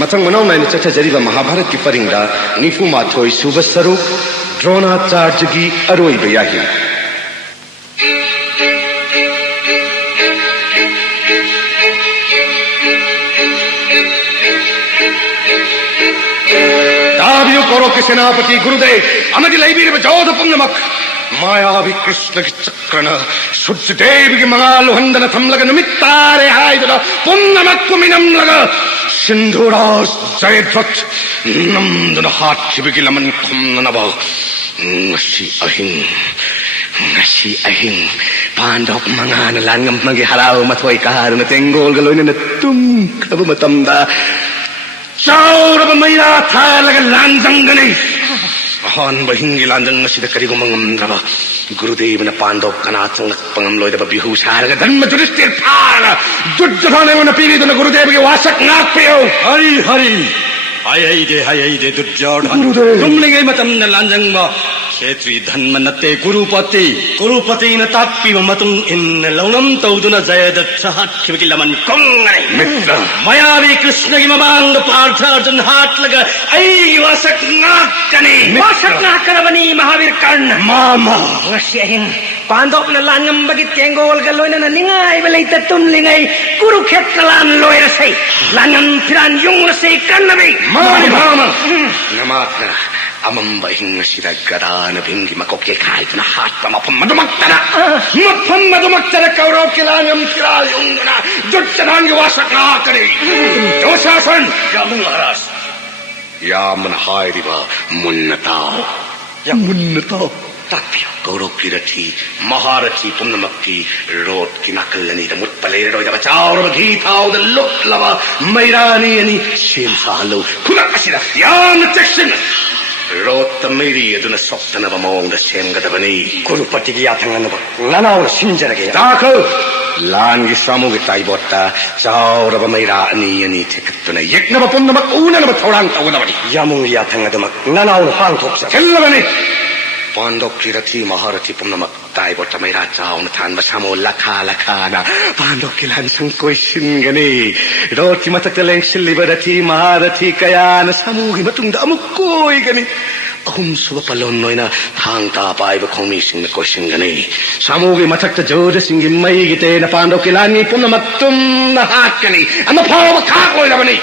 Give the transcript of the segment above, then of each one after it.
मथंग मनाव नाइन चथजरीबा महाभारत की परिंगदा निफु माथोई सुब सरुप द्रोणाचार्य की अरोइब याही ताबियो कौरव के सेनापति गुरुदेव अमदी लैबीर बजौद पुण्यमक मायावी कृष्ण की चक्रन सूर्य देव की मंगाल वंदन थमलग निमित्तारे हाय दला पुण्यमक कुमिनम लग सिंधुरास जयद्रथ नंदन हाथ छिबकी लमन खुमनबा ngasi ahing pandok mangana langam magi haraw mathoy karna tenggol galoy na tum kaba matamda chauraba mayra thalaga lanjang gani han bahingi lanjang sida karigo mangamdraba gurudev na pandok kana chung pangamloy da bihu saraga dhanma judistir phara duddhane na piri na gurudev ke wasak nak peo hari Hai de Duryodhan tumlingai matam na lanjang ba Kshetri dhanma natte Gurupati na takpi matung in launam tauduna Jayadat sahat khibaki laman kongai Mitra Mayavi Krishna ki mamang Partha Arjun hat laga Ai wasak nakani Wasak nakarabani Mahavir Karna Mama Ngasyahin Pandok na langam bagit kenggol galoy na ningay balay tatumlingay Kurukshetra lan loy rasay Langam piran yung rasay kannabi Mani mama Namatna Amamba hinga sida gadana bingi makokye kahit na hat na mapamadumaktana Mapamadumaktana kauraw kilangam kiral yung na Jutsanang iwasak na akari Josasan Yaman laras Yaman hai diba Munnata Tapyo Kauraw kirati Maharathi Punnamakki Rot kinakalani da mutpalero da bachaur bhithaw da luklava Mairani ani Shem sahalo Kunakasida Yan section Rot Miri aduna soktana ba maong da shem gadabani Gurupati ki yatangan ba Nanaw na sinjarage Tako Langi samugi taibotta Chaur ba Mairani ani Tekatuna Yekna ba Punnamak Una na ba Taurang tawadabani Yamung yatangan da Nanaw na pangkopsa Kellabani Pandok kirati Maharathi Punnamak Taibota Maira Chaw na than ba samo lakha na Pandok kilan sung question gani Roti mataktaleng silibarathi Maharathi kaya na samugi matungda amukoy gani Ahum suba palon noy na hangta pai ba khomi sing na question gani Samugi matakta joda singi mai gite na Pandok kilan ni Punnamak tum na hat gani Ama phaw ba khakoy labani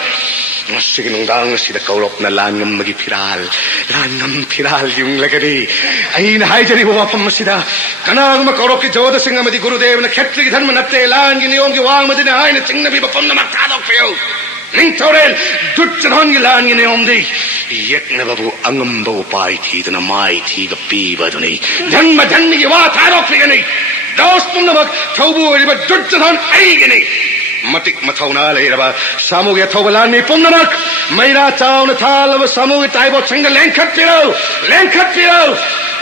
Sige nung dang sida kaurok na langam magi piral yung lagari ay na hay jari huwa pam sida kanang makaurok ki joda singa madi gurudev na khetri ki dharma natte lang gi niyom gi wang madi na hay na singna bi bapam na magtadok peo ning torel dutchan gi lang gi niyom di yek na babu angam babu pai thi na mai thi ga pi ba duni dhanma dhanni gi wa tadok pi gani dos pum na mag thobu ri ba dutchan ai gi ni Matik mathauna leiraba samugi thobalani punnamak Maira chauna thalaba samugi taibo singda lenkhat piro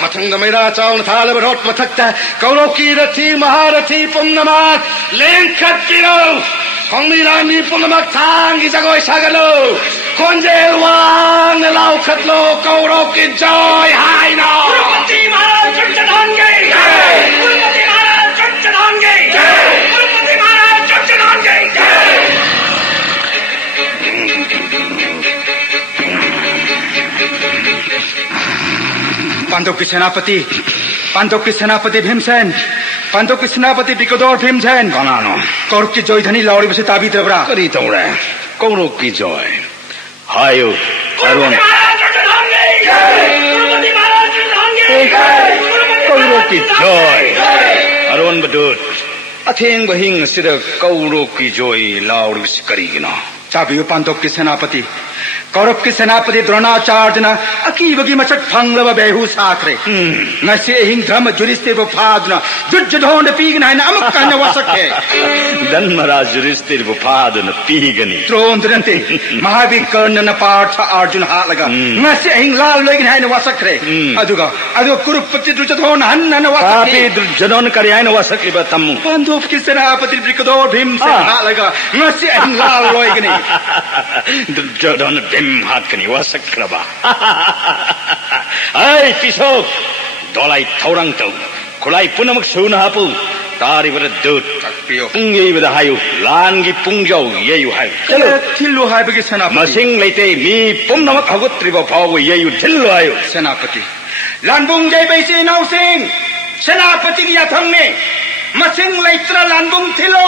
mathangda Maira chauna thalaba rot mathakta kauroki rathi Maharathi punnamak lenkhat piro Khongmirani punnamak thangi jagoi sagalo konje wang lau khatlo kauroki joy haina Gurupati Maharaj Chantadhange Gurupati Maharaj Chantadhange Gurupati Maharaj Chantadhange Pandok ki senapati Bhimsen Pandok ki senapati Bikador Bhimsen Kanano Kauruk ki joy dhani lauri base tabi trabra Kari taura Kauruk ki joy Hayo Arun Kauruk ki joy Arun badut Atheng bahing sida kauruk ki joy lauri base karigina Chabiyo Pandok ki senapati Kauruk ki senapati Dronacharya na akibagi masak phanglaba behu sakre ngasi hing drama Yudhishthir bo phadna Duryodhan pigna na amakanya wasakhe Dhanmaraj Yudhishthir bo phadna pigani Trondranthe Mahavir Karna na Partha Arjun halaga ngasi hing lal legin na wasakre aduga Gurupati Duryodhan hanna na wasakhe Papi Duryodhan karya na wasakhe ba tammu Pandok ki senapati Bikador Bhimsen halaga ngasi hing lal legin Duryodhan hat kani wasakraba ai pisok dolai thaurang tau kulai punamak suna hapu तारिबद दूत takpiyo. पुंगेबद Hayu लानगी पुंजौ येयु Hayu चलो Tillo haibagi senapati. मसिंग लेते मी पुमनमक हगुत्रिब फावु येयु Dhillon Hayu Senapati. Lanbung jay baisi nausing. Senapati ki yathang ne. Masing laitra lanbung thilo.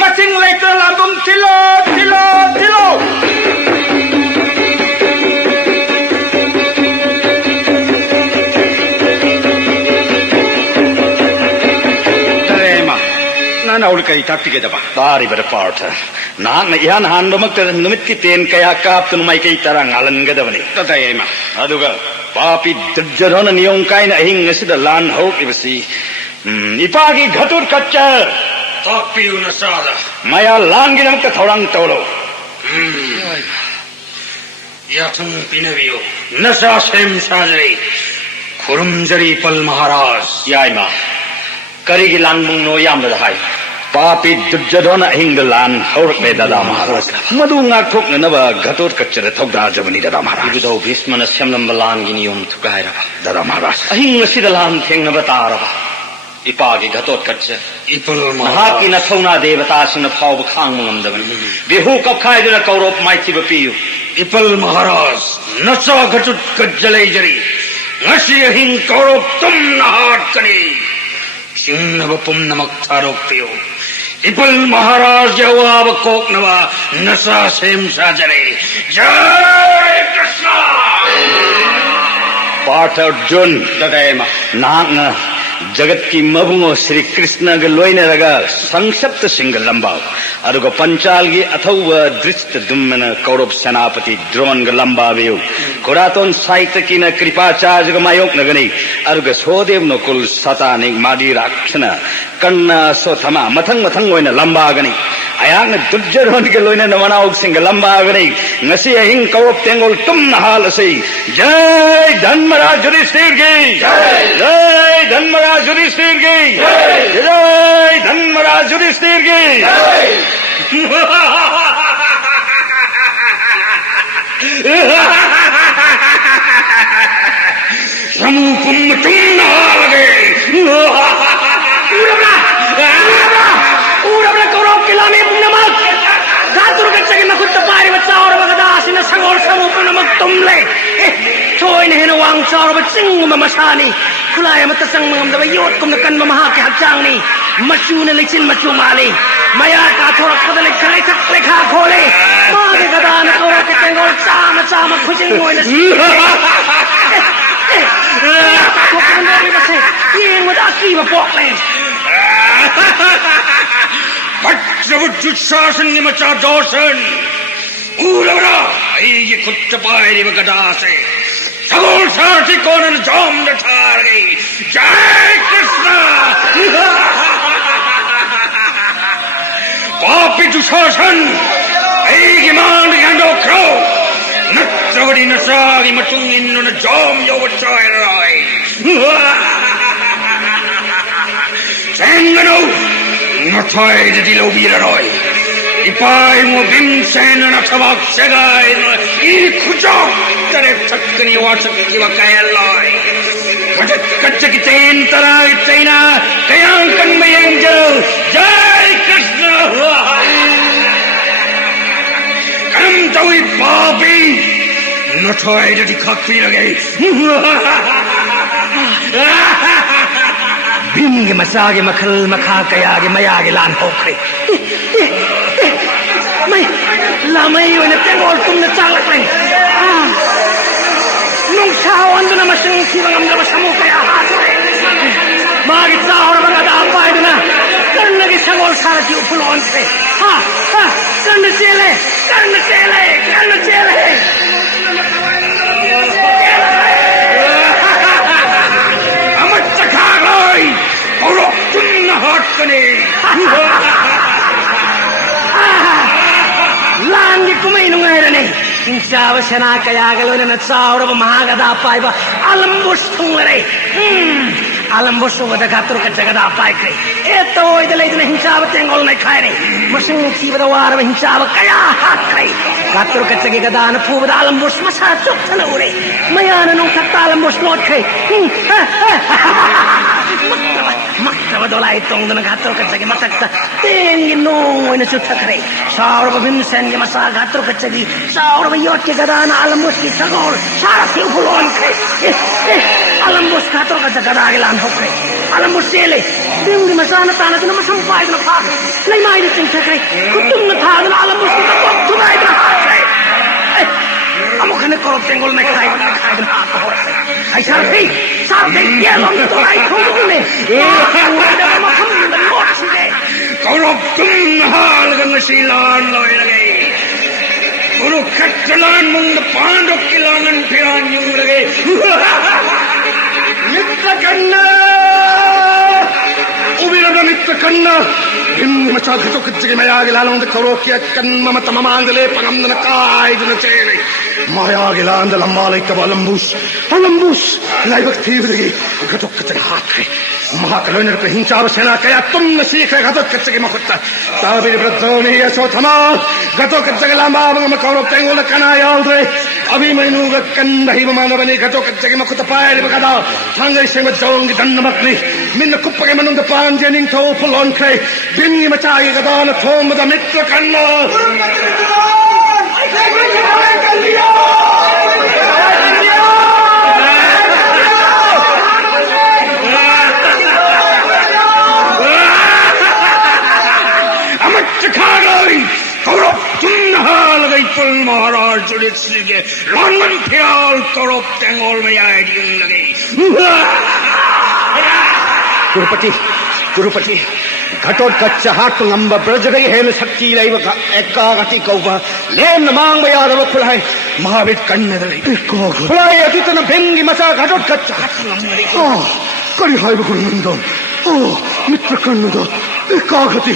Masing laitra lanbung thilo. Thilo. Thilo. Tarema. Nana ul kai takti ke daba. तारिबद Partha नांग इहान हांडमक निमित्ति तेन कया काप्तनु माई कई तरह ngalan gadabani Tadayema. aduga papi dirjadona niyong kaina ahing ngasida lan hokibasi ipagi ghatur kaccha Takpiyo na sada. maya langi namka thorang tolo Yathang pinaviyo. Nasa sem sajari. Khurumjari pal Maharaj. yaima karigi lanmung no yamda hai papi dirjadona ahing lan horak me dada maharaj madu ngak thok na ba ghatur kaccha thokda jabani dada maharaj Ibudau Bhishmana Shyamlam Balan Giniyum Thukairaba. dada maharaj Ahing ngasida lan thengna bataraba. Ipagi ghatot katcha. Ipal Mahaki na thona devata sina phau khang mangamdabani. Bihu kap khaiduna kaurop maithi bapiyu. Ipal Maharaj. Nasa ghatut kajjalai jari. Ngasi ahing kaurop tum nahat kani. Singnava pum namak tharok piyo. Ipal Maharaj jawab kok nava. Nasa sem sajari. Jai Krishna. Partha Arjun Tadayema. नांग जगत की मबुंगो श्री कृष्ण के लोइने रगा संक्षिप्त सिंह लंबाव अरुग पंचाल की अथव दृष्ट दुम्मन कौरव सेनापति द्रोण के लंबावेव कुरातोन साहित्य की न कृपाचार्य के मायोक नगनी अरुग सोदेव न कुल सतानि मादी राक्षण कन्ना सोथमा मथंग मथंग ओइन लंबागनी अयान दुर्जरोन के लोइने नवनाओक सिंह लंबागनी ngasi ahing कौरव तेंगोल तुम नहाल से जय धर्मराज युधिष्ठिर की जय धर्मराज युधिष्ठिर की जय धर्मराज युधिष्ठिर की Samupum tum nahalage. Ura kaurov kilame namak gatur kaccha ke nakut pari bachcha aur bagadash na sagor samu namak tumle choi ne na wang char baching ma masani khulaya mat sang ngam da yot kum kan ma ha ke hakchang ni machu ne lechin machu mali maya ka thora khadale khale thak le kha khole ma de gada na kaurov ke tengol chama khujing moi na ko kan ne base yeng ma da ki ma pok le Dushashan ni macha Dawson. Uravara. Ye kutta pairi vakadase. Sagol sarti konan jom de targi. Jai Krishna. Papi Dushashan. Ay man gando crow. Natravadi nasagi machungin on a jom yovachai. Sangano. Natai de Diloviroi. Ipai mo Bimsen and Atavak Segai. Ikujo. That if Takani Wataki Wakailoi. But it Kachakitain Tarai Taina. Kayankan my angel. Jai Krishna. Come to it, Bobby. Natai de Kakirage. Bim ge masage makhal makha kaya ge maya ge lan hokre mai lamai wana tengol tum na chalak lai nung sawan na masang sibang amda masamu kaya hasre magi sahor baga da pai na karna ge sagol sara ji upulon se ha karna chele Langi kumay nung ngayon eh. Insawa siya na kaya galo na natsawra pa mahagada apay ba. Alambos tong ngayon Alambos tong wada gatur ka jagada apay kay. Ito ay dalay na hinsawa tengol na kaya eh. Masing siba da wara ba hinsawa kaya hakay. Gatur ka jagada na po ba alambos masasok sa nauri. Maya na nung kata alambos lot kay. Trabadola itong na naghatro ka sa gimatakta. Ginong na sutakre. Saur ba binsen gi masagatro ka sa gi. Saur ba yot ki gadana alamos ki sagol. Sara si ulon kay. Alamos katro ka sa gadagilan hokre. Alamos sele. Ding di masana tanat na masampay na pa. Lay mai ni ting takre. Kutum na thana na alamos ki tapok tumay na hakre. Amo kane korop tenggol na kay na apa hor. Ay sarpi yelong to ay kumune. Ada makam na kot sile. Korop tunghal kan silan loy lagi. Guru kaccalan mung na pandok kilangan pian yung lagi. Mitra kanna. Ubira na mitra kanna. Hindi masyad ito katsige mayagi lalong de korokya kan mamatamamandale pangam na nakay doon na tsere. Mayagi lalong de lambalay ka ba alambus. Alambus. Laibag tibirigi. Katok katsige hakre. Mahakaloy na rin hinchaba sena kaya tum na sikre katok katsige makutta. Sabi ni Bradoni yaso tama. Katok katsige lamba mga makorok tengol na kanayal dre. Abi may nugat kan dahi mamana bani katok katsige makutta paya di makata. Tangay siya madjong gitan na makli. Min na kupagay manong dapan janing tau pulon kre. Bingi matay ka daw na thom da mitra kanna. Amat Chicago. Korop tunhal gay pul maharaj julit sige. Langan pial korop tengol mayay yung lagi. Gurupati, Ghatot Kacha Hatungamba Brajari Hem Sakti Laiva Eka Gati Kova, Len Mang Bayada Kulai, Mahavit Kannadali, Kulai Atitana Bengi Masa Ghatot Kacha Hatungamba. Oh, Kari Haiba Kurundon. Oh, Mitra Kannada, Eka Gati.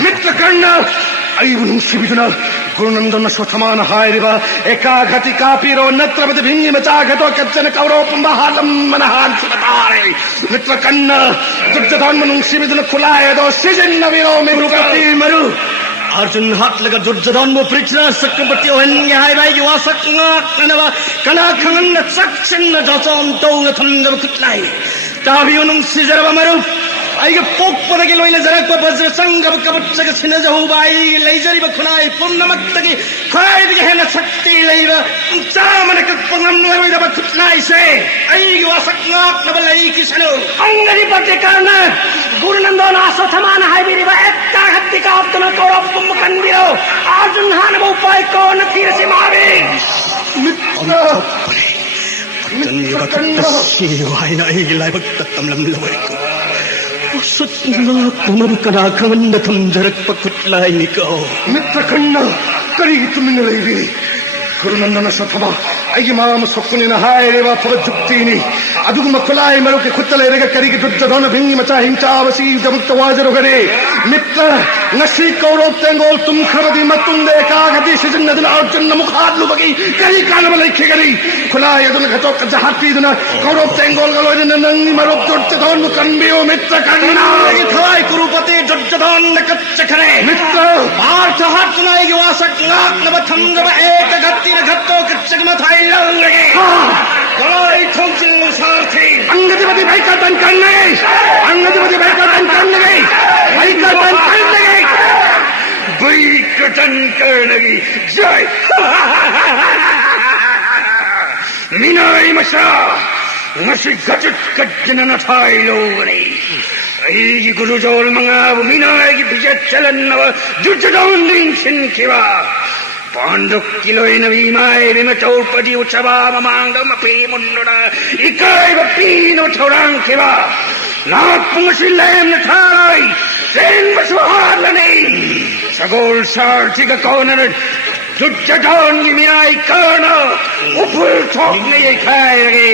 Mitra Kanna, Ayun Sibiduna. Gurunandan na Swatamana Hairiba, Eka Gati Kapiro, Netrabati Bingi Matagato, Katsana Kauro, Mahalam Manahan Sibatari, Mitra Kanna, Dujatan Manung Sibiduna Kulaya, Sizin Naviro, Murukati Maru. Arjun Hatlaga Durjadan mo Prichna Sakapati Ohen Yahai Yuasak Nanava, Kanakan Saksin Jason To Thunder Kutlai, Taviunum Sizarava Maru. Ay pok pada ke loy zarak pa bas sang gab kabat sak sina jahu bai leizari ba khunai pum namat tagi khai dige hena sakti leiba cha man ka pangam noi da ba khutnai se ai gi wasak ngak na balai ki sano angari pate karna gurunandon aso thamana hai biri ba ekta hatti ka apna korop pum kanbiro arjun han ba upai ko na thir se mare mitra Why na ay gilay pagtatamlam laway ko. Pusot na pumabukanakangan na tamdarak pagkutlay ikaw. Mitra kanna, karito minalay. Kurunanda na sa tama, ay gimamasok ni na hayre ba pagjuktini. Adug makulay maruki kutlay rega kariki tudjadon na bingi machahing chabasi jabuktawajar gare. Mitra, ngasi kaurop tengol tum kharadi matunde kagati sizin nadin arjun na mukhad lubagi kari kana malay khigari. Kulay adun ghatok kajahati duna kaurop tengol galoy na nangi marup tudjadon mukanbiyo mitra kanna. Agi thalay kurupati tudjadon na katchakare. Mitra, bartha hat na igi wasak ngak na batham na ek gatti na ghatto katchak ma thai lang lagi. Kalay thongsil sarthi. Angadipati baikatan kanne. Angadipati baikatan kanne. Baikatan kanne. Baikatan kanne. Jai. Minay masa. Ngasi gatit kadjana na thai logani. Ay guru jol mga minay gi bijat chalan na jujadon din sin kiwa. Pandok kiloy na bimay bima chaupadi uchaba mamangda mapi mundoda ikay bapino chorang kiba napung silayan na thalay sen basuhalani sagol sar tiga kaunan jujadon giminay kana upul chok na ikay lagi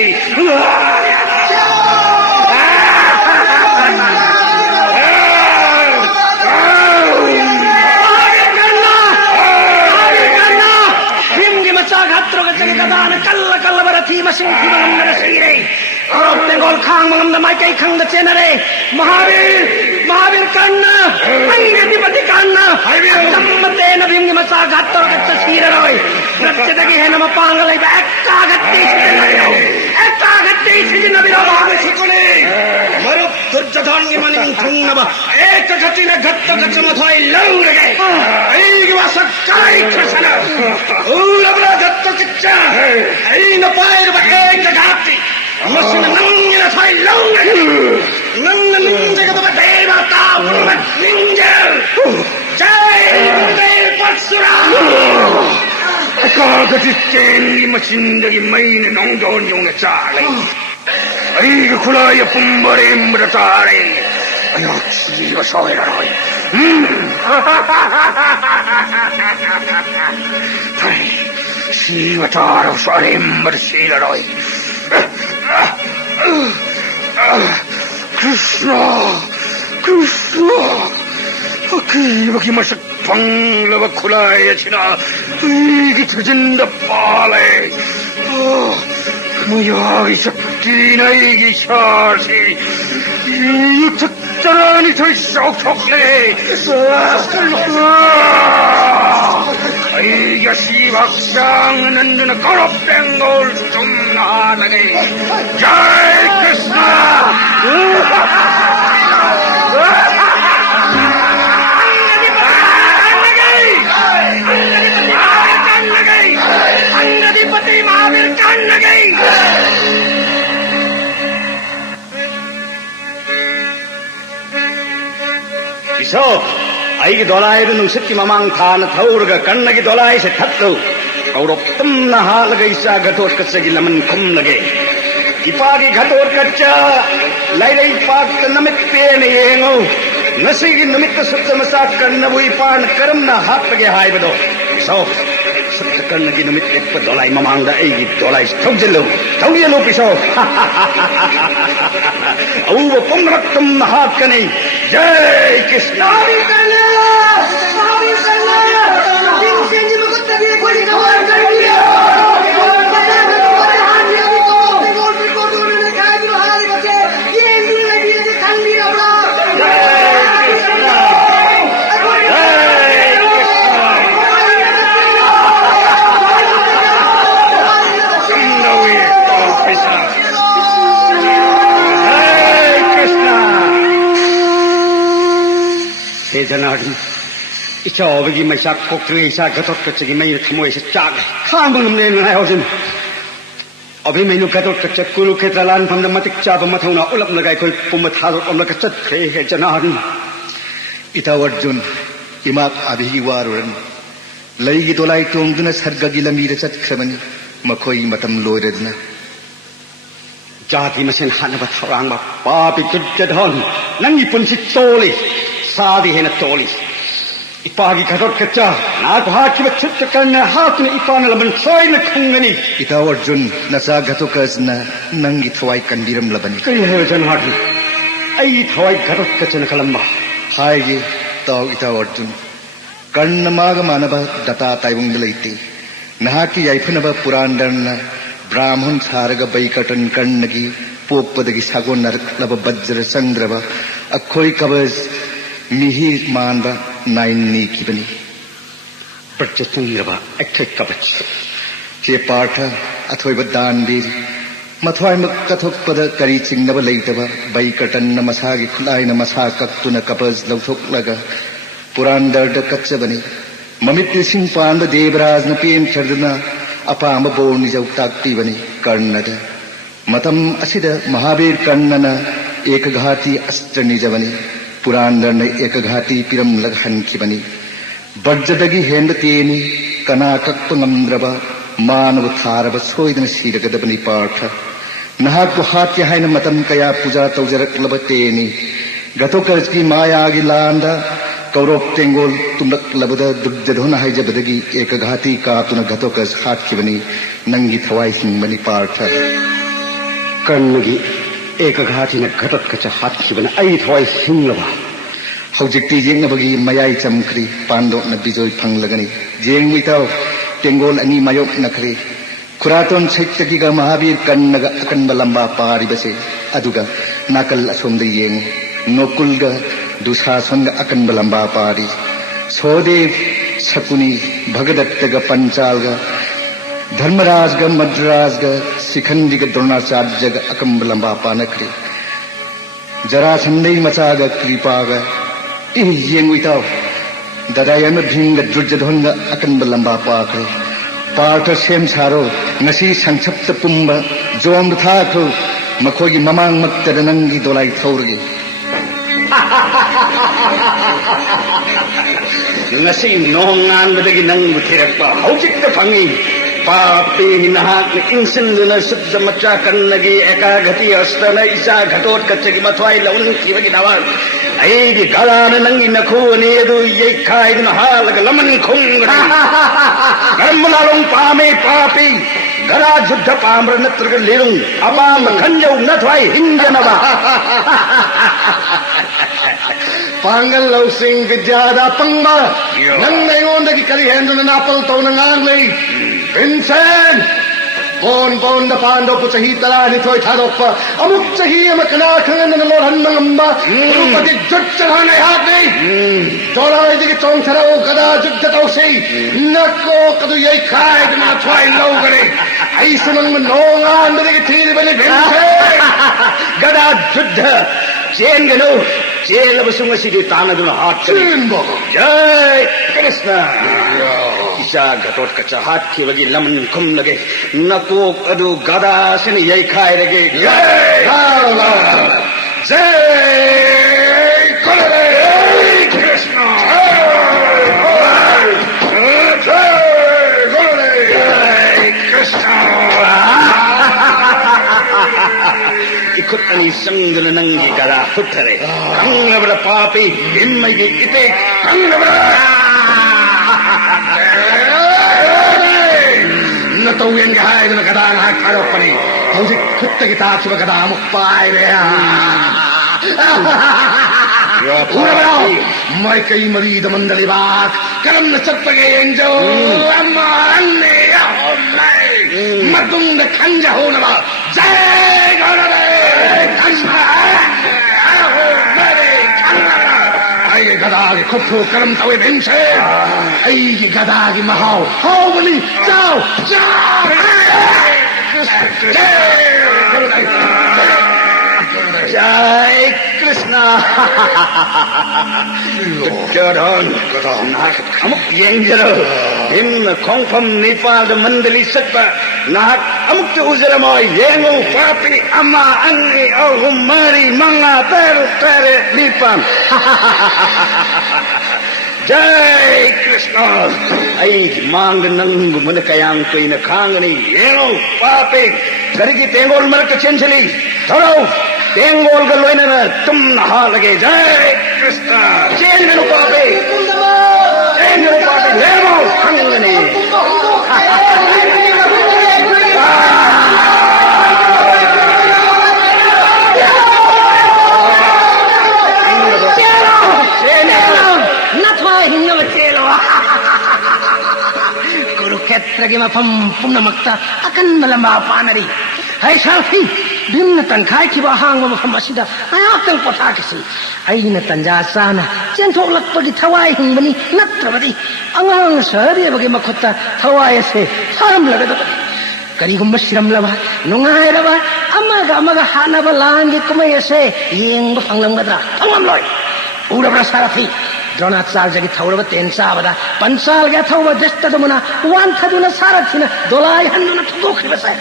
kalla kalla barati masing timang na sire arop tengol khang mangam na mai kai khang da chenare mahavir kanna ai gati kanna tammate na bimgi masa gattor ka sire roy ratcheta ki hena ma pangalai ba ekka gatti sije na biro bhag sikole Duryodhan मनिंग थुंगनब एक घटिन घट्ट गच मथोय लौरगे ऐ वास काई खसना उलबरा घट्ट किच्चा ऐ न pier बा एक घाटी मसिन नंगिन थोय लौरगे नंग निंजे का देवा ता निंजे जय गुरुदेव परशुराम कागज चेंगी मचिंदगी मईने नौजोन योने चाले ऐ खुलाय पुंबरे मृतारे अयो जीव सोयराय थाई शिवतार सोरेम्बर सीलराय कृष्ण कृष्ण अकीबकी मशक पंगलव खुलाय छिना ऐ ठजिंद पाले मुयागी शक्ति नैगी शासी चक्चरानी थोड़ी शौक छोकले यशी भक्षांग नंदन करो बेंगोल तुम नहा लगे जय कृष्ण अंगदिपति महावीर कान लगे Isok, ay dolay dun sit ki mamang than thaurga kannagi dolay se thatlo. Kaurop tum na halagay sa gatot katsa gilaman kum lage. Ipagi gatot katsa laylay pag namit pene yengo. Nasigi namit sutta masak karnabu ipan karam na hat lage hay bado. Isok, sutta kannagi namit ekpa dolay mamang da ay dolay thaujelo. Thaujelo pisok. Awa pumrak tum na hat kanay. जय कृष्ण जनार्दन इच्छा होगी मैं साक कोकरे ऐसा गतोट कच्चे की मैं थमो ऐसे चाक खान बंगमने नहाय होजन अभी मैंने गतोट कच्चे कुरुक्षेत्र लान फमद मतिक चाप मथौना उलप लगाय कोई पुम थारो अमल कच्चे थे है जनार्दन इता अर्जुन इमाक आदि वारुरन लईगी तोलाई तोंगदुना सर्गगी लमीर चतख्रमनि मखोई मतम लोइरदना जाति मसेन हानब थौरांग बा पापी दुर्योधन नंगी पुंसि तोली सादी है न तोली इपागी घटोट कच्चा नाक हाथ की बच्चत करने हाथ ने इपान लबन सोई न खुंगनी इता अर्जुन नसा घटो कसना नंगी थवाई कंदीरम लबनी कई है जनार्दन ऐ थवाई घटोट कच्चा न कलम्बा हाय ये ताऊ इता अर्जुन कर्ण माग मानव दता ताइबुंग लैते नहा की याइफनब पुरांडन ब्राह्मण सारग बैकटन कर्णगी पोकपदगी सागो नरक लब वज्र चंद्रब अखोई कबज मिहिर मानब नाइनी की बनी प्रचंद्रब अठै कवच के पाठ अथोइब दानवीर मथवाई कथोक पद करी चिंगनब लैतब बैकटन मसागी खुलाई न मसा कक्तुन कपज लौथोक पुरांदर्द कच्च बनी ममित सिंह पांब देवराज न पेन छर्दना अपाम बोर निजौ ताक्तिबनी कर्णद मतम असिद महावीर कर्णन एक घाती अस्त्र निजबनी पुरांदर ने एक घाती पिरम लगहनखिबनी बज्जदगी हेंद तेनी कना कक्प ngमद्रब मानव थारब सोइदन सिरगदबनी पाठ नहाक हात्य हाइन मतम कया पूजा तौजरकलब तेनी गतोकर्ज की मायागी लांदा कौरव तेंगोल तुमलक लबद दुर्योधन हाइजबदगी एक घाती कातुन घतोकस हाटखिबनी नंगी थवाई सिंबनी पार्थ कर्णगी एक घाती न घटत कच हाटखिबन ऐ थवाई सिंगलबा हौजिक्ति जेंगबगी मयाई चमख्री पांडो न बिजोय फंगलगनी जेंगमिताव तेंगोल अनि मायोक नखरे खुरातोन छैत्तगी ग महावीर कन्नग अकनब लंबा पारिबसे अदुगा नाकल असोमद येंग नोकुलग दुशासन अकनब लंबा पारी सोदेव शकुनी भगदत्तग पंचालग धर्मराजग मद्राजग शिखंडिग द्रोणाचार्यग अकनब लंबा पानखरे जरासंधई मचागा कृपागा येंगुइताव ददाई अमर भीमगा दुर्योधनगा अकनबा लंबा पाखरे पार्थ सेम सारो ngasi संक्षिप्त पुंबा जोम थाखो मखोगी ममांग मक्तदा नंगी Dolai थौरगे ngasi nonganbadagi nangbu thirakpa haujikta phangi papi nahakna insinluna sudda macha kannagi ekagati astana isa ghatot kachagi mathwai laun khibagi nawar aidi galana nangi nakhu ne edu yekhaiduna halaga laman khungra garmulalong pame papi gara juddha pamra natraga lirung apam khanjau nathwai hinjanaba Pangal Lausing Vidyada Pangma Nang ngayon kari hendo na napal tao ng anglay Vincent Bon da pando po sa hitala ni Toy Taropa Amuk sa hiya makanakangan na nalorhan ng amba Pati jud sa hanay hati Dola ay di kitong taraw kada jud sa tao say Nako kaduyay kay di mga Toy Law gani Ay sunang manongan na di kitili ba ni Vincent gada juddha chen gano chen labasung asidi tanaduna hat Simbo jai krishna isa gatot kacha hat khibagi laman khum lage nakok adu gada sin yai khai lage Jai Jai Krishna ikut ani sanggala nangi gara puttare kangnabra papi immagi ite kangnabra Natuyen ka hay na kadang hakarap pa ni Hawsik kutta kita at sa kadamok pa ay Una ba daw? May kay marida mandalibak Kalam na sa pag-ienjo Amma anne ako may Magong na kanja ho na ba Jai Ganare Kanja Ako may kanja Ay gadagi kupu kalam tawi bense Ay gadagi mahaw Hawali Ciao Ciao jai krishna Duryodhan nak amuk yengjaro himna khongpham nepal da mandali sakpa nak amuk te uzaramoy yengu papi amma anni ahumari manga per tere nipam jai krishna ai mang nang mun kayang koina khangani yengu papi garigi tengol marak chenchali thoro Tengol galoina na tum naha lage jai krishna chen ganu pape chen ganu pape lemo khangani Kurukshetra ki mafam punamakta akan malamba panari hai safi Bimna tangkai ki bahang mafam asida ayatang pothakisi aina tanja sana centok lakpagi thawai hingbani natrabadi angang sari bagi makhota thawai se saram lagadabadi karigumba siram laba nungai laba amaga hanaba langi kumai ase yengba phanglamgadra phangam loi urabra sarathi Dronacharya ki thawraba ten sabada pansal ga thawba jesta dumuna wan thaduna sarathina dolai handuna thugokhiba sai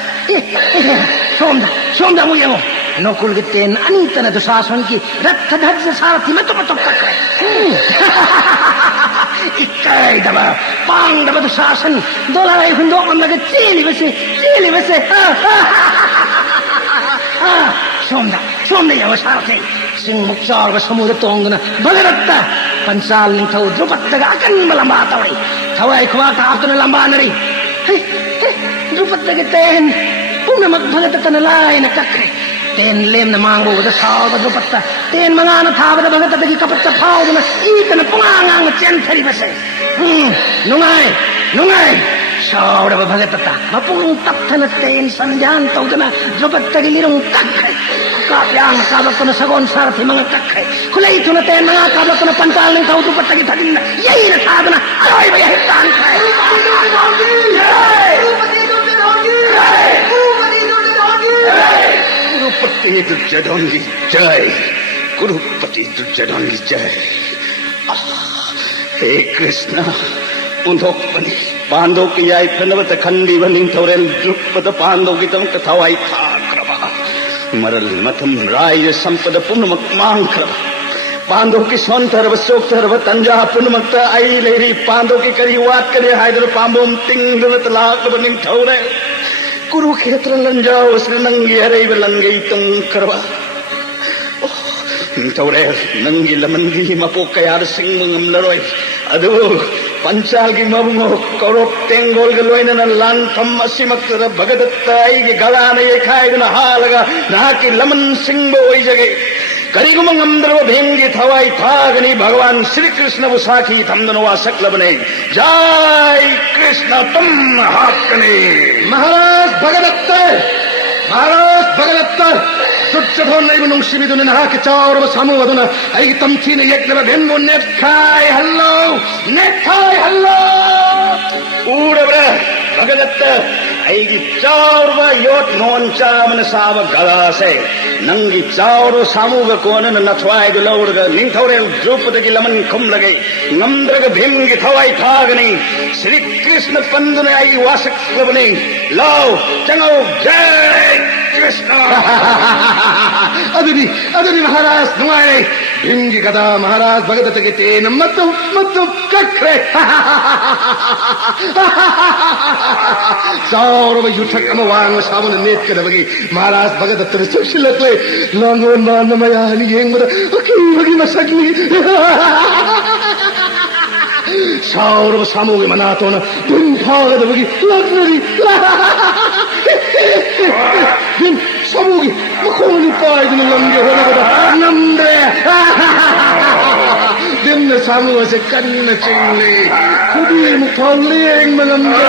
somda muyango nokul ki ten anitana dusasan ki ratha dhajja sarathi matok takre ikai daba pang daba dusasan dolai hundok amlaga chili base somda yawa sarathi sing muksar ba samudra tongna bagaratta pansal ning thau drupattaga akan malamba tawai thawai khwa ta aptuna lamba nari drupattaga ten puna magbhagata tanalai na kakre ten lem na mangbo da saw ba drupatta ten mangana thaba da bhagata gi kapatta phau na ikana pungang chen thari base nungai saw da bhagata ta mapung tapthana ten sanjan taudana drupattaga lirung kakre Kapiang kabakuna sagon sarthi mga kakhay kulay ito na tayo mga kabakuna pantal ng tao tupat na kita din na yay na sabi na aroy ba yahitaan kay Rupati Duryodhan ki jai Kurupati Duryodhan की जय। हे कृष्ण उन्होंने पांडव की आई फनवत खंडी बनिंग थोरेल द्रुपद पांडव की तम कथावाई था क्रवा मरल मथम राय संपद पुनमक मांग क्रवा पांडव की सोनथरव सोक्थरव तंजा पुनमक आई लेरी पांडव की करी वात करे हाइदर पांबोम तिंगरत लाख बनिंग थोरे कुरुक्षेत्र लंजाओ श्रीनंगी हरे लंगई तुम क्रवा थोरे नंगी लमनगी मपो कयार सिंह ngam अदु पंचाल की मबुंगो कौरव तेंगोल के लोइनन लान थम असिमक्तर भगदत्ताई की गलाने ये खाएगना हालगा ना की लमन सिंह ओई जगे करीगुम ngam भीम की थवाई थागनी भगवान श्री कृष्ण बुसाखी थमदनवा सकल बने जय कृष्ण तुम हाकने महाराज भगदत्त दुर्योधन नहीं नुंगशिमी दुने ना के चावर व सामु वदुना आई तमथी ने एक नर भेंगो नेट खाय हल्लो ऊड़ब्रे भगदत्त आई की चावर व योट नोन चामन साव गला से नंगी चावर सामु व कोनन नथवाय ग लौड़ ग निंथौरे द्रौपदी की लमन खुम लगे ngam भीम की थवाई थागनी श्री कृष्ण पंदने आई वासक लबने लाओ चंगो जय कृष्ण अदुनी महाराज नुआरे भीम की गदा महाराज भगदत्त के तेन मत कखरे चावर व युठक अम वांग सावन नेत के दबगी महाराज भगदत्त ने सुशिलकले लांगो नानमया नि येंगद अकी मसगली चावर व सामोगे मनातो न तुम भाग दबगी लगनरी दिन सामोगे मखोनी पाय दिन लंगे होने बता नंदे दिन ने सामो से कन्न चिंगले खुदी मुखौली एंग मलंगे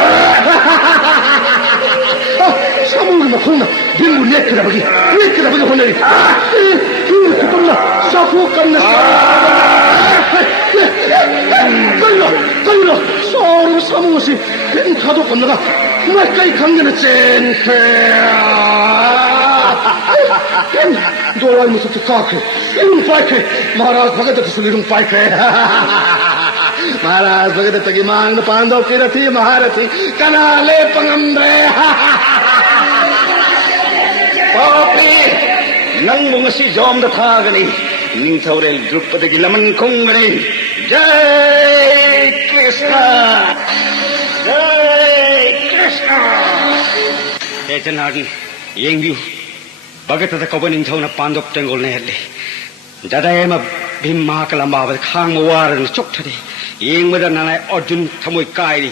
सामोगे मखोना दिन नेक दबगी होने तुमना साफो कन्न कल्लो सौर सामोसी दिन खादो कन्नगा मैं कई खंगन चेन खे दोलाई मुझसे काखे इरुं पाइखे महाराज भगदत्त सुलिरुं पाइखे महाराज भगदत्त की मांग पांडव की रथी महारथी कनाले पंगम्रे पापी नंगु ngasi jom da thagani ningthaurel Draupadi की लमन खुंगनी जय कृष्ण चनागी येंग्यू भगत कौब निंथौना पांडव तेंगोल ने हल्ले जदायम भीम महाकलंबाब खांग वार चोक्थरे येंगमद नानाय अर्जुन थमोय कायरी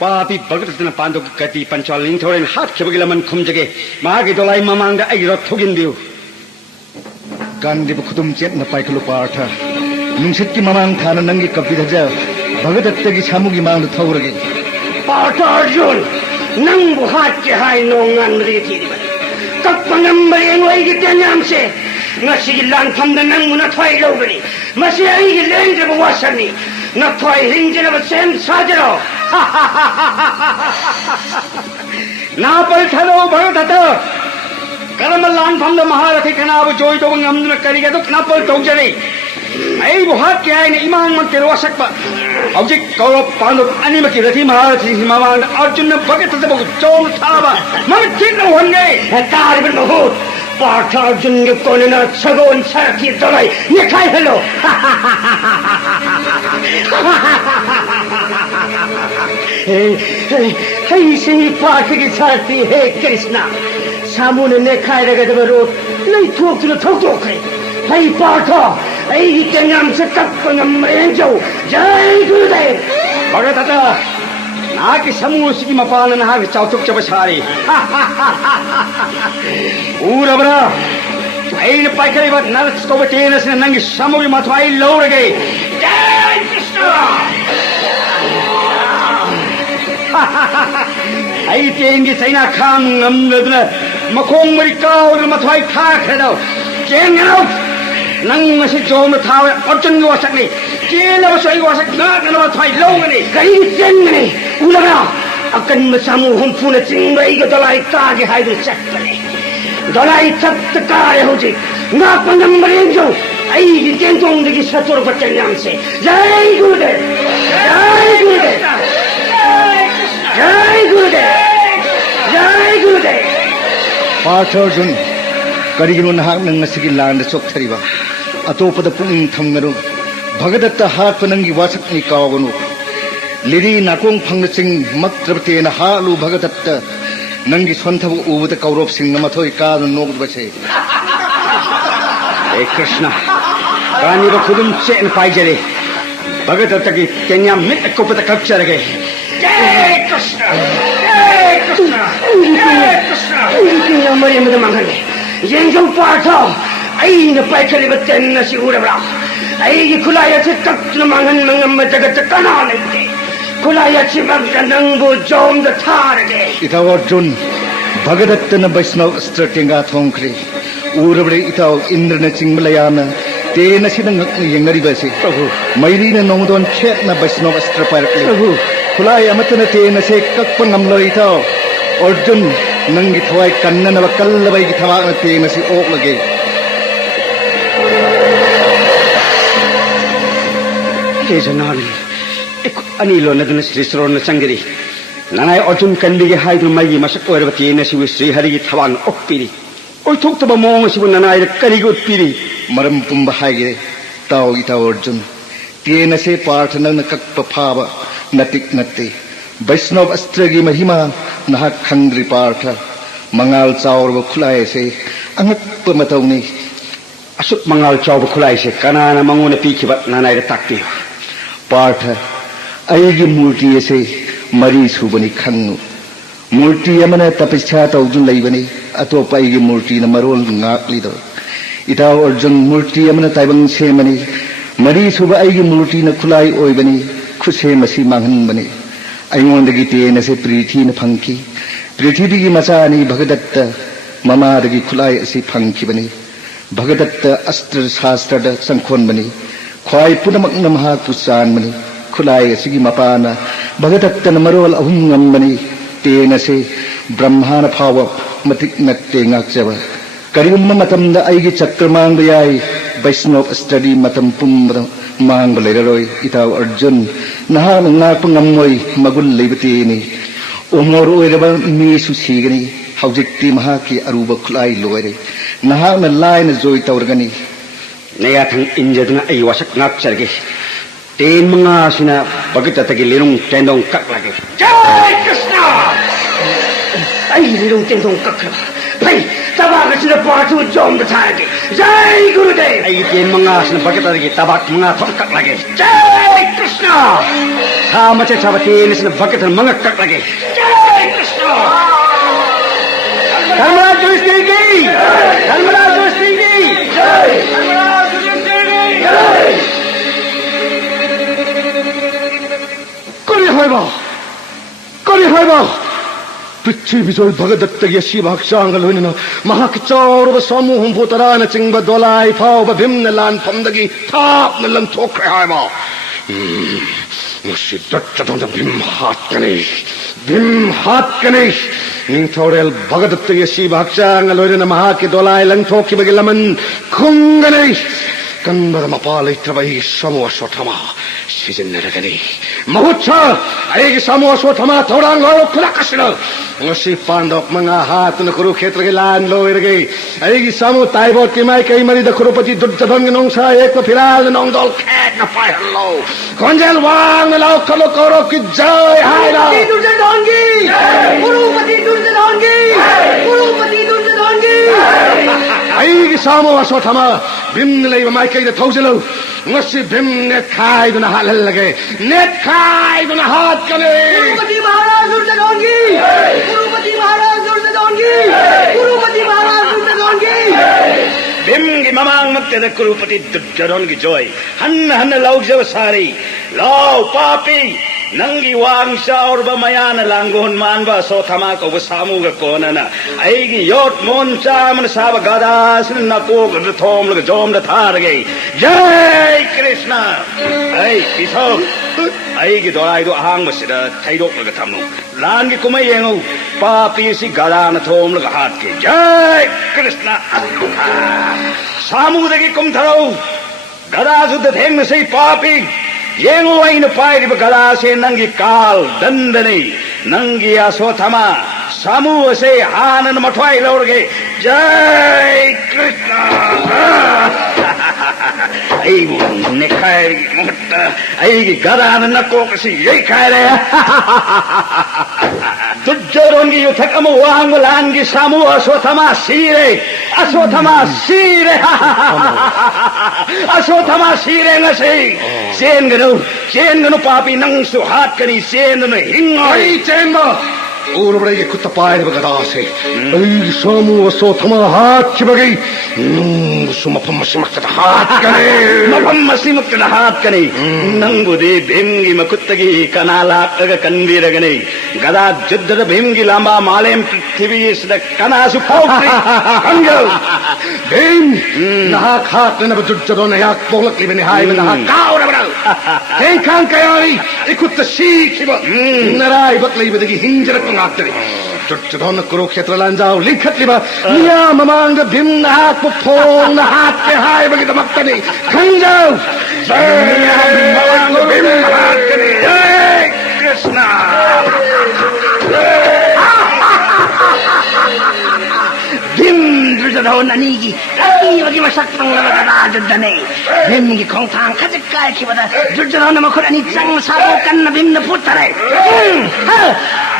पापी भगत पांडव गति पंचाल निंथौरेन हाथ खेबगी लमन खुमजगे मागी दोलाई ममांग आई रथ थोगिनबियु गांधी खुदुम चेतना पाइखलु पार्थ नुंसित की ममांग थाना नंगी कपिधजा भगदत्त की सामु की मांग थौरगे पार्थ अर्जुन नंग बुहात के हाय नोंगान मदे कपंगम बरेन वही की तेन्याम से ngasi lan tham da nang na thwai lo bani masi ai gi len de wasani na thwai hing je na sem sajaro na pal thalo bhagatata karam lan tham da maharathi kana bu joy to ngam na kari ga to na pal tong jari ai buhat ke ai ne imang man ke wasak ba object kaurab pandav anima ki rathi maharathi himawan arjun bhagatata bu chom thaba man thik no honge tar bin bahut Partha Arjun के कोने ना सगोन सारथी दलाई ये खाए hello हे से पार्थ की सारथी हे कृष्णा सामूने ने खाए रगे जब रोड नहीं ठोक करे हे पार्थ ऐ के नाम से कपंगम रेंजो जय गुरुदेव भगतता ना कि समूह की मपान ना के चौथुक चबसारी ऊरबरा ऐन पाइकरे बात नरस को बटेन से नंगी समूह मथवाई लौड़ गई जय कृष्ण ऐ तेंगी सैना खान नमदन मखोंग मरी काउर मथवाई खा खड़ो केंगनो नंग मसी जोम थावे अर्जुन वासक नहीं केला वसई वासक ना गन मथवाई लौगनी गई तेंगनी उलगा अकन मसामु हम फुन चिंगई ग दलाई कागे हाइदु चक्कने दलाई चत्त काय होजी ना पंगम मरेंजो ꯑꯩꯒꯤ ꯇꯦꯟꯇꯣꯡꯗꯒꯤ ꯁꯠꯇꯣꯔꯛꯄ ꯆꯩꯅꯥꯡꯁꯦ ꯖꯥꯏ ꯒꯨꯔꯨꯗꯦꯕ ꯖꯥꯏ ꯒꯨꯔꯨꯗꯦꯕ ꯖꯥꯏ ꯒꯨꯔꯨꯗꯦꯕ ꯖꯥꯏ ꯒꯨꯔꯨꯗꯦꯕ Partha Arjun करिगिनो नहाकना ngasigi landa chokthariba atopada pung thamgaru bhagadatta hatpa nangi wasakni kawganu liri nakong phangna ching maktrabte na halu bhagadatta nangi sonthabu ubada kaurop sing namathoi ka nokdbase Hey Krishna, Rani ba khudum chen paijare. Bhagadatta ki kenyam mit kopata kapcharage. Jai Krishna! Jai Krishna! Jai Krishna! Krishna Mariamada Mangane. Yengjo Partha, aina paikaliba tenna si urabra. Aigi kulaya se takna mangan mangam jagata kana nante. Kulaya si magda nangbo jom da tharage. itaw Arjun bhagadatta na Vaishnava astra tenga thongkri urabre itaw Indrana chingmalayana tena sidang yengari base Prabhu, mairi na nongdon chet na Vaishnava astra parakli khulai amatana tena se kakpangam lo itaw Arjun nangi thawai kanna na kallabai gi thawa na tena si ok lage Kejanali. Ek anilo na dun Sri Sron na changiri. Nanay Arjun kandige haidu magi masak oirabati na si Sri Hari gi thawan okpiri. Oi thok taba mong si nanay karigo piri. maram pumba haigire taw itaw Arjun tena se Partha na kakpa phaba natik natte Vaishnava astra gi mahima nahak khangri Partha mangal chaurba khulai se angakpa matawni Asuk mangal chawba khulai se kanana mangona pikhiba nanay takpi. Partha aigi murti ase mari subani khangu murti amana tapasya tawjun laibani atopa aigi murti na marol ngakli do itaw Arjun murti amana taibang semani mari suba aigi murti na khulai oibani khuse masi manghan bani aingondagi tena se prithi na phangki prithvi gi machani Bhagadatta mamadagi khulai ase phangki bani Bhagadatta astra shastra da sangkhon bani khwai punamak na maha pusan bani khulai asigi mapana Bhagadatta na marol ahum ngam bani tena se brahmana phawa matik natte ngakjaba karigumma matamda aigi chakramang bayai Vaishnava study matam pumra mang baleroi itaw Arjun naha ngak pangamoi magul leibati ni umor oiraba mi susigani haujikti maha ki aruba khulai loire naha na lai na joy tawrgani Naya thang injadna ay wasak ngak charge. Ten mga sina Bhagadatta ki lirong tendong kak lagi. Jai Krishna! Ay nilong tentong kakra. Pay, tabaga sila Partha jom da tharage. Jai Gurudev! Ay ten mga sina Bhagadatta ki tabak mga thong kak lagi. Jai Krishna! Sama cha sabatin sina Bhagadatta mga kak lagi. Jai Krishna! Dharmaraj Yudhishthira ki! Dharmaraj Yudhishthira ki! Jai! Kari haiba Prithvi joy Bhagadatta gi si bhaksang loina maha ki chaurba samuhum bhutarana chingba dolai phauba bhimna lan phamdagi thap na lang thokre haiba musi datta dona bhim hat kane ning thorel Bhagadatta gi si bhaksang loina maha ki dolai lang thokki bagi laman khungane kanbar mapalai trabai samu aswathama sijinnaragani mahutsa aigi samu aswathama thorang lo khulakasna ngasi pandok mga hatna Kurukshetra gi lan loirge aigi samu taibot ki mai kai mari da Kurupati Duryodhan gi nongsa ek pa phiral nong dol khet na pai hello konjel wang lao khalo Kaurav ki jai hai la Duryodhan ki! Kurupati Duryodhan ki! Kurupati Duryodhan ki! aigi samu aswathama bimna leiba mai kai da thaujelo ngasi bimne khai duna halal lage net khai duna hat kane Kurupati Maharaj Duryodhan ki! Kurupati Maharaj Duryodhan ki! Kurupati Maharaj Duryodhan ki! Bimgi mamang magtada Kurupati Duryodhan ki joy. Hanna laujab sari. Lau papi. Nangi wang saur ba mayana langgon man ba so thama ko samu ga kona na. Aigi yot mon chaman sab gadas na ko ga thom la jom da thar ge. Jai Krishna. Ai kiso. Aigi dolai do ahang ba sida thaidok la ga thamnu. Lan gi kumai yengu papi si gada na thom la ga hat ke. Jai Krishna. Samu da gi kum tharo gadajuddha thengmasai papi yengu aina pairiba gadase nangi kal dandane nangi aswathama samu ase hanan mathwai laurge jai krishna ai nekai mutta ai gadana nakokasi yei khaire Dujjarongi yuthakamu wanglangi samu aswathama sire aswathama sire ngasi sen ganu papi nang suhat kani sen no hingoi chenba urbrege kuttapaire bagadase ai samu aswathama haat chibagai sumapamasimakta haat kane mapamasimakta haat kani nangudi bimgi makuttagi kanala kaga kanviragane gada juddada bimgi lamba malem prithiviyisda kanasu paukri kango bim nahak haat na bujudjadon yak bolak libeni hai na kaura badal hey kan kayari ikutta shikiba narai baklai badagi hinjarak ngaktere judjadon kurukshetra lanjao likhat liba niya mamang bim nahak pong nahak ke hai bagi damaktani kanjau mamang bim nahak kani jai krishna Dujjadon nanigi aki masakpang na magadajuddane bimgi kongtang kajikai kibada Dujjadon na makurani chang sabukan na bim na putare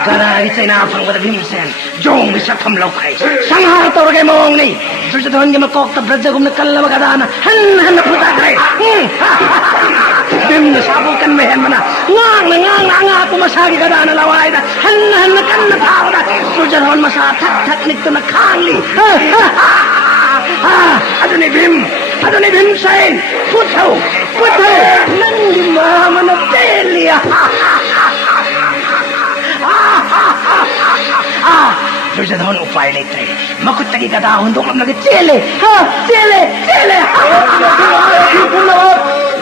gara itsay na pang bada bimsen jong bisa pamlaukai sanghar torgay mong ni Dujjadon gi makokta brajagum na kalla magadana han na putare bim na sabukan mehen mana ngang na ako masagi gadana laway da han na kan na tao da Dujjadon masa tak nikto na kangli Adoni Bhim Sen, Putho, Nandi Mama na Delia. Dujjadon upay litre, makuttagi kadahon dokam lagi Chele.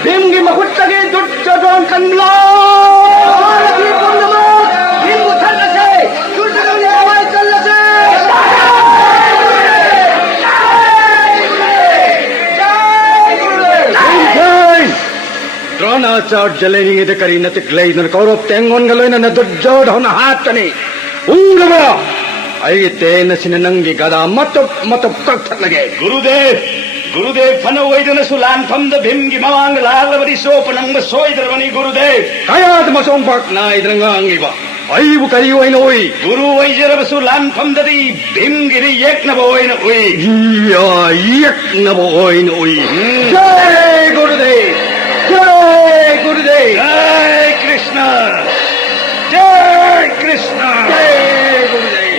Bimgi makuttagi Dujjadon kanlo Bimgu thalase Dujjadon yawai thalase Dronacharya jaleni de kari natik lei na kaurop tengon galoi na Dujjadon haat kani ungaba ai te na sinanangi gada matop kakthak lage Gurudev phana waidana sulan famda bhimgi mawang lalabadi sopanang soidrabani Gurudev kayat masong pak na idrangangi ba ai bu kari waina oi Guru waijara sulan famdadi bhimgiri yekna boina oi ya yek na bo oi na oi jai Gurudev jai Krishna Gurudev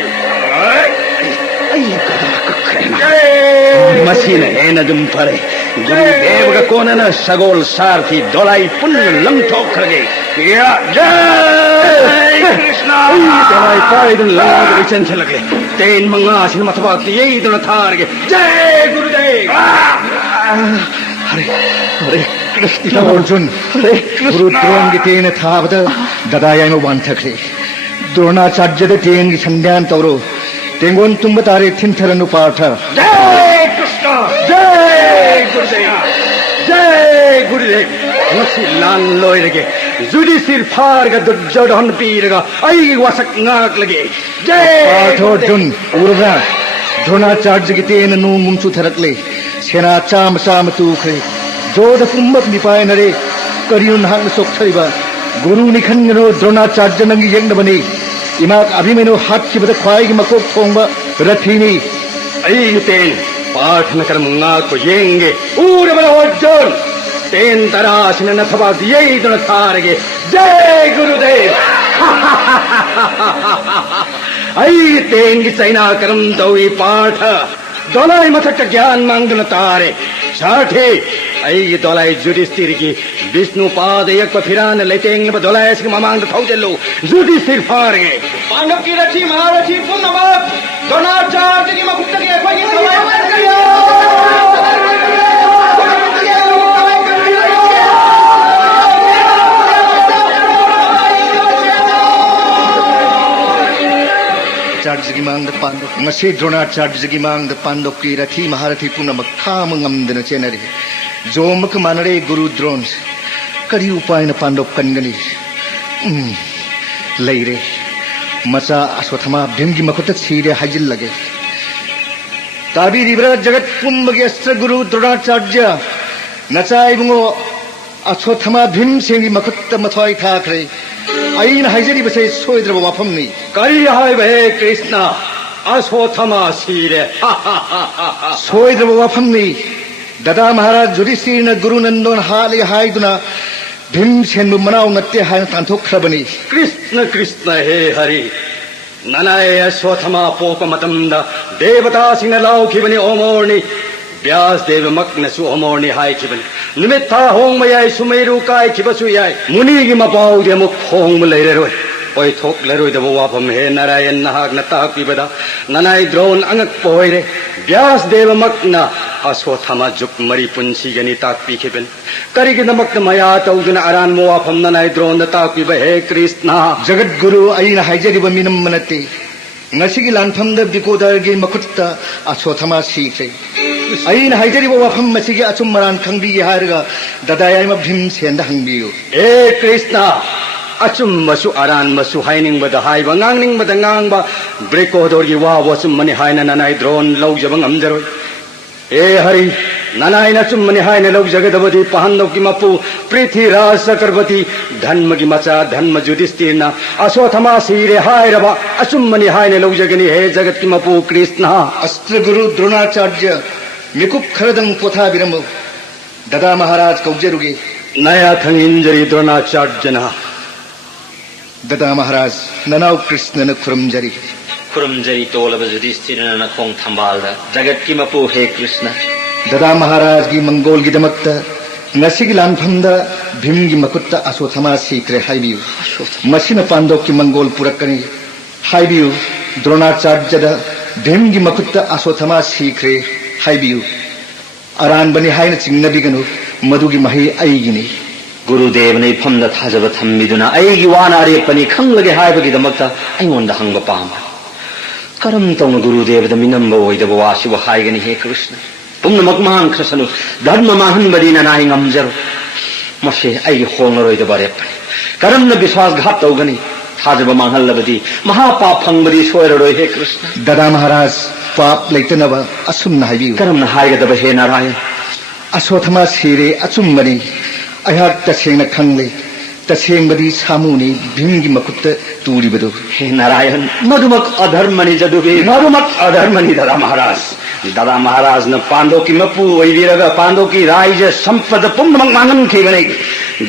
Masina hena dumpare Gurudev ka kona na sagol sarthi dolai pun lamthok krage ya jai Krishna dolai pai dun lag chen chalage ten manga sin mathwa ti ei dun tharge jai Gurudev Hare Krishna Arjun Guru Dron ki ten thabada dadaya no banthakre Dronacharya de ten ki sandyan tawro tengon tumba tare thintaranu partha jai Krishna jai Gurudev Masi lan loi lage Zudi sir phar ga Dujjadon pir ga ai wasak ngak lage jai Arjun urga Dronacharya ki ten nu mumsu tharakle sena cham tu khre joda kumbat nipai nare kariyun hang sok thariba guru nikhangro Dronacharya nangi yengna bani imak abhimeno hat ki bada khwai gi makok thongba rathini ai ten पाठ न कर मुंगा को येंगे ऊर बना अर्जुन तेन तराश न थबा दिए दन थारगे जय गुरुदेव आई तेन की चैना करम दौई पाठ दोलाई मथक ज्ञान मांगन तारे साठे आई दोलाई जुडिस्तिर की विष्णु पाद एक फिरान लेतेंग दोलाई से मांग थौजलो जुडिस्तिर फारगे पांडव की रची महारथी पुण्यवत द्रोणाचार्य की मुक्त के कोई Charge mang the Pandok, Masi Dronacharya mang the Pandok ki Rathi Maharathi Punama Kam ngam the Chenari. जोमक मानरे गुरु द्रोण करी उपाय न पांडव कनगनी लेरे मचा अश्वत्थामा भीम की मखुत सीरे हाजिल लगे ताबी रिब्रा जगत पुंबगे अस्त्र गुरु द्रोणाचार्य नचा इबुंगो अश्वत्थामा भीम सेंगी मखुत मथवाई थाखरे आइन हाजिरी बसे सोइद्रब वाफमनी करी हाय बे कृष्ण अश्वत्थामा सीरे सोइद्रब वाफमनी दादा महाराज युधिष्ठिर न गुरु नंदन हाले हाइदुना भीमसेन मनाव नत्ते हाय तांथोखरबनी कृष्ण कृष्ण हे हरि ननाय अश्वत्थामा पोप मतमदा देवता सिंह लाउखिबनी ओमोरनी व्यास देव मक्नसु ओमोरनी हाइखिबनी नुमित था होंग मयाय सुमेरु काय खिबसु याय मुनि की मपाउ दे मुख होंग लेरेरोय ओय थोक लेरोय दबो वाफम हे नारायण नहाक न ताकपिबदा ननाय द्रोण अंगक पोयरे व्यास देव मक्ना अश्वत्थामा जुक मरी पुंसी गनी ताकपिखिबन करिगिदमक मया तौदुना अरान मो वाफम ननाय द्रोण ताकपिब हे कृष्ण जगत गुरु अइन हाइजरिब मिनम मनते ngasi lanfamda bikodargi makutta Ashwatthama सीखे अइन हाइजरिब वाफम मसिगे अचुम मरान खंगबी हारगा ददायाय म भीमसेन हंगबियो हे कृष्ण अचुम मसु अरान मसु हाइनिंग बदा हाइबा ngang बदा ngang बा ब्रेकोदोरगी वा वसुम मनि हाइना ननाय द्रोण लौजब ngamजरोय ए हरि ननाय नचुम मनि हाइना लौजगदबदी पहांदव की मपु पृथ्वीराज चक्रवर्ती धर्म की मचा धर्म युधिष्ठिर अश्वत्थामा सीरे हायरबा अचुम मनि हाइना लौजगनी हे जगत की मपु कृष्ण अस्त्र गुरु द्रोणाचार्य मिकुप खरदंग पोथा बिरमो दादा महाराज कौजरुगे नया थंगिंजरी द्रोणाचार्यना दादा महाराज ननाव कृष्ण न खुरमजरी खुरमजरी तोलब युधिष्ठिर न खोंग थंबालदा जगत की मपु हे कृष्ण दादा महाराज की मंगोल की दमकत नसिगी लानफमदा भीम की मकुत्ता अश्वत्थामा सीक्रे हाइबियु मसिन पांडव की मंगोल पुरकनी हाइबियु द्रोणाचार्य भीम की मकुत्ता अश्वत्थामा सीक्रे हाइबियु अरान बनी हाइन चिंगनबिगनु मधुगी मही आईगिनी गुरुदेव ने फमदा थाजब थम्बिदुना आईगी वानारे पनी खंगलगे हाइबगी दमकता आइंगोंदा हंग पाम करम तौन गुरुदेव द मिनम्ब ओइदब वासिब हाइगनी हे कृष्ण पुंगनमक मान खसनु धर्म माहन बदीना नाइ ngamजरो मसे आई होंगरोइदब रेपनी करम न विश्वासघात तौगनी थाजब मांगहल्लबदी महापाप फंगबदी सोयररोय हे कृष्ण दादा महाराज पाप लेतनब असुम हाइबियु करम न हाइगदब हे नारायण अश्वत्थामा सीरे अचुम्बनी अयहाक तसेंगना खंगले तसेंगबदी सामुनी भीम की मकुत्त तूरिबदु हे नारायण मधुमक अधर्मनि जदुबे मरुमक अधर्मनि दादा महाराज न पांडव की मपु वैवीरग पांडव की राइज संपद पुंगमक मांगन खेगने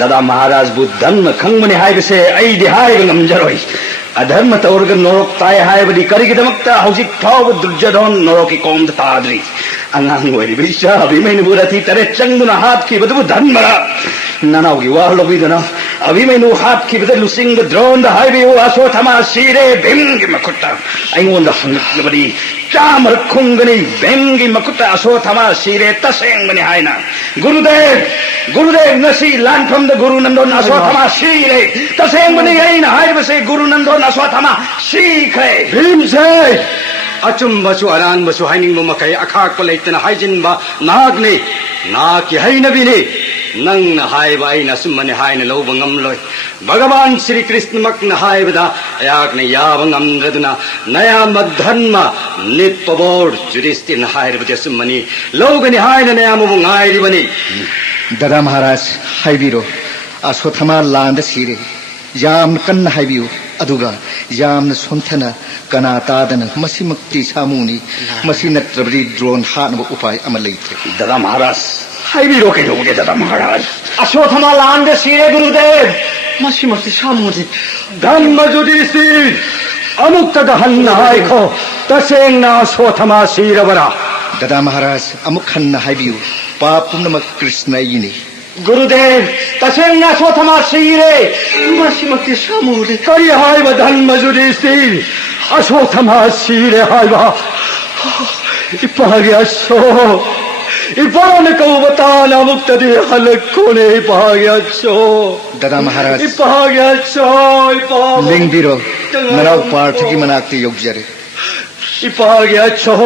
दादा महाराज बुद्धन खंगमनि हाइबसे ऐदि हाइब ngamजरोय अधर्म तौरग नोरक ताय हाइबदी करिगिदमक्ता हौजिक फाव दुर्जधन नोरकी कोमद ताद्री अंगांग वैरि बिशा अभिमन्यु बुरथि तरे चंगुना हाथ की बदबु धनमरा ननावगी वाहलोबिदना अभिमन्यु हाथ की बदलु सिंग द्रोण द हाइबे अश्वत्थामा सीरे भीमगी मकुत्ता आइंगोंद हंगबदी चामर खुंगनी भीमगी मकुत्ता अश्वत्थामा सीरे तसेंगनी हाइना गुरुदेव नसी लानफम द गुरु नंदन अश्वत्थामा सीरे तसेंगनी हाइना हाइबसे गुरु नंदन अश्वत्थामा सीखे भीमसेन अचुम बसु अरान बसु हाइनिंग मखै अखाक पलेतन हाइजिनबा नागने नाकी हाइनबिने नंग हाइबा आइना सुमने हाइना लौब ngamloi भगवान श्री कृष्ण मक्न हाइबदा याकने याब ngamdraduna नया मधर्म निपबोर युधिष्ठिर हाइरबदे सुमनि लौगनि हाइना नया मु ngairibani दादा महाराज हाइबिरो अश्वत्थामा लांद सीरे याम कन्न हाइबियु अदुगा याम सोंथना कना तादन मसिमक्ति सामुनी मसि नत्रबदी द्रोण हानब उपाय अम लेथे दादा महाराज हाइबिरो के लोगे दादा महाराज अश्वत्थामा लांद सीरे गुरुदेव मसिमक्ति सामुनी धर्म युधिष्ठिर अमुक्त दहन हाइखो तसेंगना अश्वत्थामा सीरबरा दादा महाराज अमुक खन्न हाइबियु पाप पुनमक कृष्ण यिनी गुरुदेव तसेंगना अश्वत्थामा सीरे मसिमक्ति सामुनी करी हाइब धर्म युधिष्ठिर अश्वत्थामा सीरे हाइबा इपाग्यासो इपान कौबतान मुक्तदि हलकोने इपाग्यासो दादा महाराज इपाग्यासो लिंगबिरो नराव पार्थकी मनाक्ति योगजरे इपाग्यासो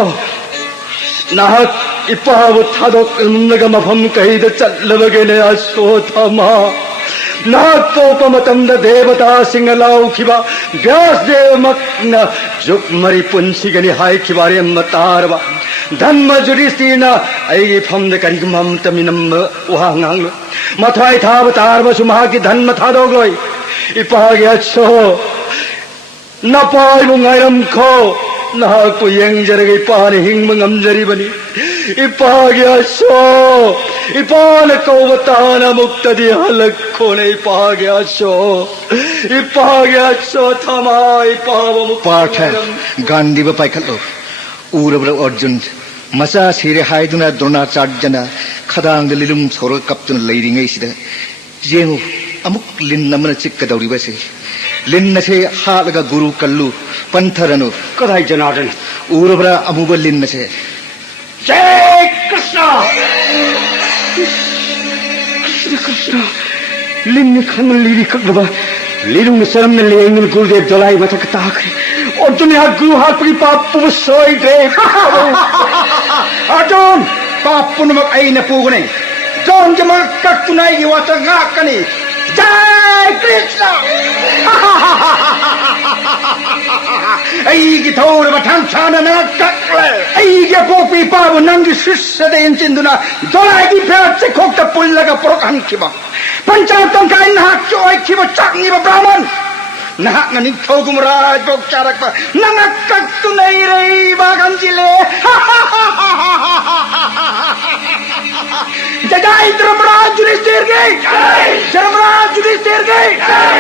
नाहक 이빠하고 타독는가 마밤 가이드 짤러버게네 아소타마 나또 마tamda devata singalau kiba vyas dev makna jukmari punsigani hai kibare matarba dhamma juristina ai phamde karigmam taminam uhangang mathai thavatarba sumhaki dhamma thadogoi ipage acho napai mungairam kho 나하고 영절에게 이빠하니 행망암절이버니 이빠하게 하쇼 이빠하네 꼬부따 하나 먹다디 할라코네 이빠하게 하쇼 이빠하게 하쇼 타마 이빠하고 먹 पाठ है गांधी पाइखलो उरबर अर्जुन मचा सिरे हाइदुना द्रोणाचार्यना खदांग लिलुम सोर कप्तुन लैरिङैसिदा जेंगु अमुक लिन नमन चिक्कदौरिबसे लिन्नसे हालगा गुरु कल्लु पंथरनु कदाई जनार्दन उरबर अमुब लिन्नसे जय कृष्ण कृष्ण लिंग खन लिरी कबा लिरुंग शरम ने लेंगन गुरुदेव दलाई मथक ताखरे अर्जुन या गुरु हापरी पापु सोई दे अर्जुन पापुन मक आइन पुगने जोन जमा कक्तुनाई gi wata ngakani जय कृष्ण अईगी थौर बठन छान न कक्ले अईगे पोपी पाव नंगी शिष्य दे इंचिंदुना दोलागी फेच खोक्ता पुल्लगा पुरकन खिबा पंचातन का इन हाक चोय खिबा चकनी ब्राह्मण नहाक न निथौगुम राज बोक चारक बा नंगा कक्तु नहीं रही बागन जिले जय धर्मराज युधिष्ठिर की जय धर्मराज युधिष्ठिर की